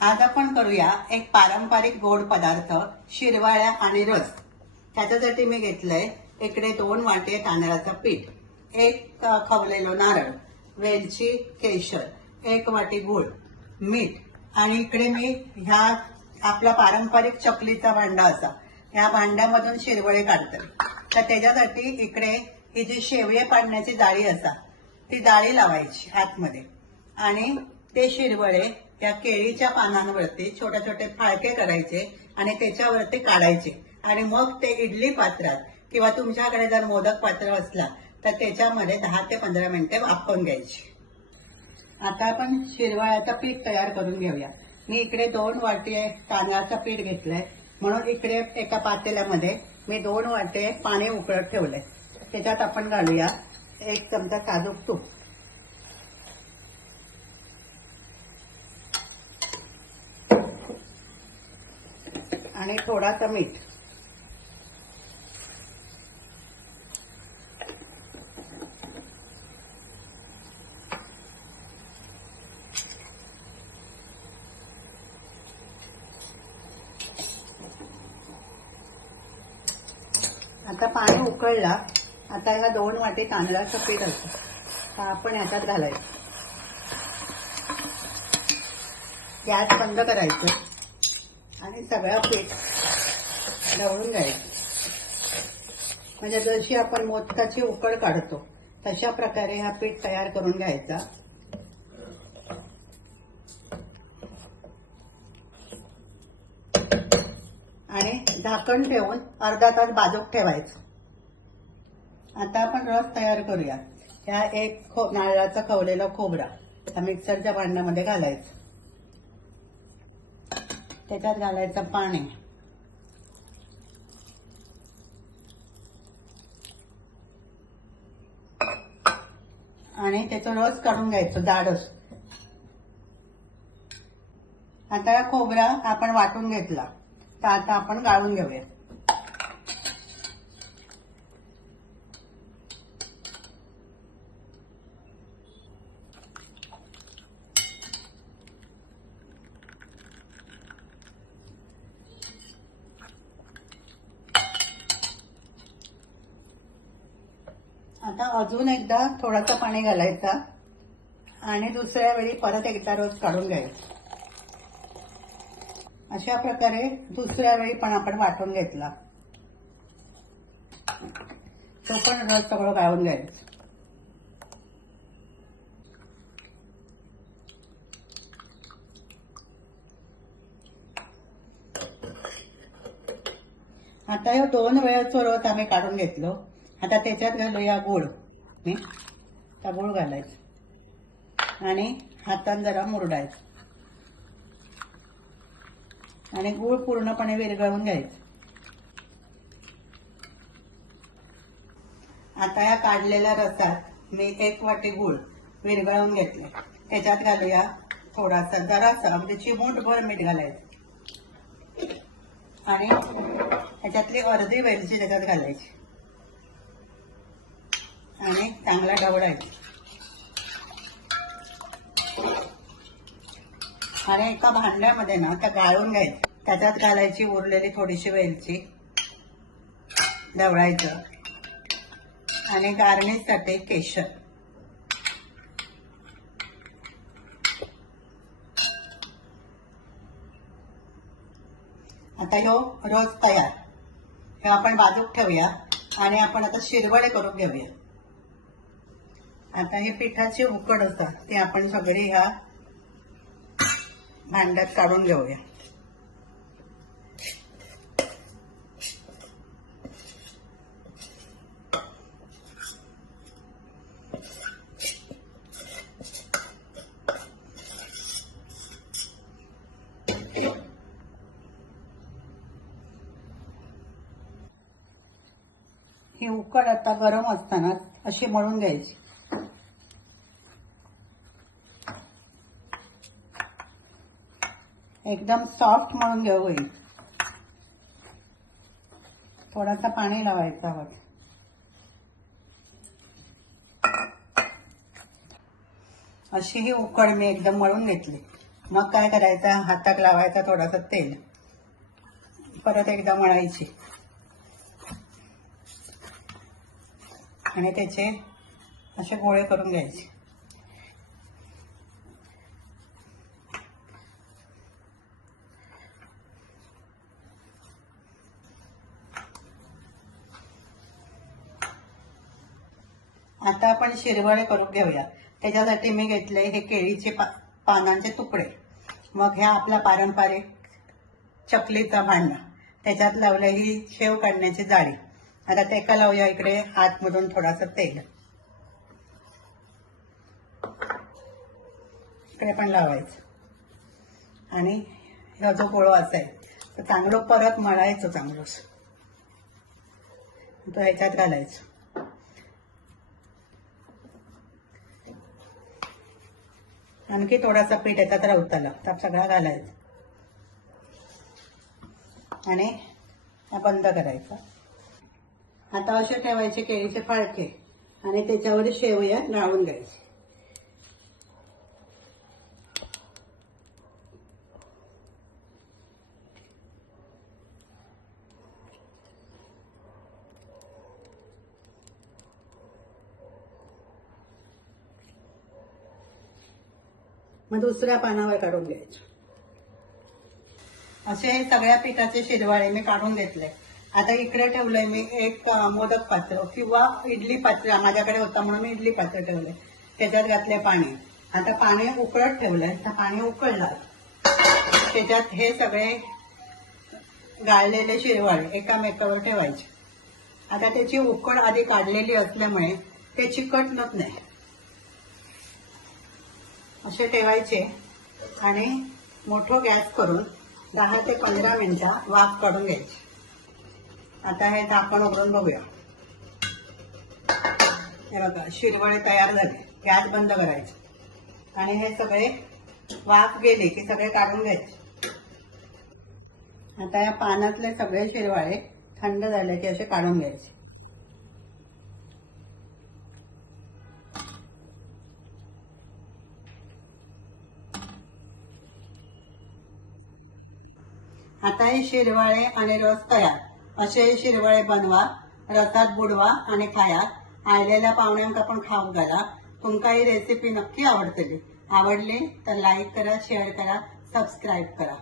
आज आपण करूया एक पारंपरिक गोड पदार्थ शिरवाळ्या आणि रस। त्याच्यासाठी मी घेतलंय इकडे 2 वाटी तांदळाचं पीठ, 1 खवलेलं नारळ, वेलची, केशर, 1 वाटी गूळ, मीठ आणि इकडे मी ह्या आपला पारंपरिक चकलीचा भांडा असा ह्या भांड्यामधून शिरवळे काढते। तर त्याच्यासाठी इकडे ही जी शेवये पाडण्याची जाळी असा ती जाळी लावायची आतमध्ये आणि ते शिरवळे या केळीच्या पानांवरती छोटे छोटे फाळके करायचे आणि त्याच्यावरती काढायचे आणि मग ते इडली पात्रात किंवा तुमच्याकडे जर मोदक पात्र असला तर त्याच्यामध्ये 10 ते 15 मिनिटे वाफवून घ्यायची। आता आपण शिरवाळ्याचं पीठ तयार करून घेऊया। मी इकडे 2 वाटी तांदळाचं पीठ घेतलंय म्हणून इकडे एका पातेल्यामध्ये मी 2 वाटी पाणी उकळत ठेवलंय। त्याच्यात आपण घालूया 1 चमचा साजूक तूप आणि थोडासा मीठ। आता पाणी उकळला। आता ह्या 2 वाटी तांदळाचं पीठ असतं तर आपण याच्यात घालायचं, गॅस बंद करायचं आणि सगळं पीठ ढवळून घ्यायचं। म्हणजे जशी आपण मोदकाची उकळ काढतो तशा प्रकारे हा पीठ तयार करून घ्यायचा। आणि झाकण ठेवून अर्धा तास बाजूक ठेवायचं। आता आपण रस तयार करूया। ह्या 1 नारळाचं खवलेलं खोबरा त्या मिक्सरच्या भांड्यामध्ये घालायचं, त्याच्यात घालायचं पाणी आणि त्याचा रस काढून घ्यायचं जाडच। आता हा खोबरा आपण वाटून घेतला तर आता आपण गाळून घेऊया। आता अजून एकदा थोडासा पाणी घालायचा आणि दुसऱ्या वेळी परत एकदा रस काढून घ्यायचा। अशा प्रकारे दुसऱ्या वेळी पण आपण वाटून घेतला तो पण रस सगळं गाळून घ्यायचं। आता हे 2 वेळेचं रस आम्ही काढून घेतलो। आता त्याच्यात घालूया गूळ। त्या गूळ घालायचं आणि हाताने जरा मुरडायचं आणि गूळ पूर्णपणे विरघळून घ्यायचं। आता या काढलेल्या रसात मी 1 वाटी गूळ विरघळून घेतले। त्याच्यात घालूया थोडासा जरासा म्हणजे चिमूटभर मीठ घालायचं आणि त्याच्यातली अर्धी वेलची त्याच्यात घालायची आणि चांगला ढवळायचं आणि एका भांड्यामध्ये ना त्या गाळून घ्यायचं। त्याच्यात घालायची उरलेली थोडीशी वेलची, ढवळायचं आणि गार्निशसाठी केशर। आता ह्यो रस तयार, हे आपण बाजूक ठेवूया आणि आपण आता शिरवळे करून घेऊया। आता ही पिठाची उकड असतात ती आपण सगळी ह्या भांड्यात काढून घेऊया। ही उकड आता गरम असताना अशी मळून घ्यायची। एकदम सॉफ्ट मळून घेऊ होईल। थोडासा पाणी लावायचा वर। अशी ही उकड मी एकदम मळून घेतली। मग काय करायचं, हाताक लावायचा थोडासा तेल, परत एकदा मळायची आणि त्याचे असे गोळे करून घ्यायचे. आता आपण शिरवळे करून घेऊया. त्याच्यासाठी मी घेतले हे केळीचे पानांचे तुकडे. मग ह्या आपला पारंपरिक चकलीचा भांडा, त्याच्यात लावलं ही शेव काढण्याची जाळी. आता ते एका लावूया इकडे आतमधून थोडासा तेल, इकडे पण लावायचं आणि हा जो गोळा असाय तर चांगलं परत मळायचं, चांगलंच तो ह्याच्यात घालायचं. आणखी थोडासा पीठ याच्यात राहताला तर सगळा घालायचा आणि बंद करायचा. आता असे ठेवायचे केळीचे फाळके आणि त्याच्यावर शेवया गाळून घ्यायचे. मग दुसऱ्या पानावर काढून घ्यायचे. असे सगळ्या पिठाचे शिरवाळे मी काढून घेतले. आता इकडे ठेवलंय मी एक मोदक पात्र किंवा इडली पात्र, माझ्याकडे होता म्हणून मी इडली पात्र ठेवले. त्याच्यात घातले पाणी. आता पाणी उकळत ठेवलंय, तर पाणी उकळलं त्याच्यात हे सगळे गाळलेले शिरवाळे एकामेकावर ठेवायचे. आता त्याची उकळ आधी काढलेली असल्यामुळे ते चिकटत नाही. असे ठेवायचे आणि मोठं गॅस करून 10 ते 15 मिनिटं वाफ काढून घ्यायची. आता हे झाकण उघडून बघूया. हे बघा शिरवळे तयार झाले. गॅस बंद करायचे आणि हे सगळे वाफ गेली की सगळे काढून घ्यायचे. आता या पानातले सगळे शिरवाळे थंड झाले की असे काढून घ्यायचे. आता हे शिरवाळे आणि रस तयार. असे शिरवाळे बनवा, रसात बुडवा आणि खाया. आयलेल्या पाहुण्यांका पण खाऊ घाला. तुमका ही रेसिपी नक्की आवडतली. आवडली तर लाईक करा, शेअर करा, सबस्क्राईब करा.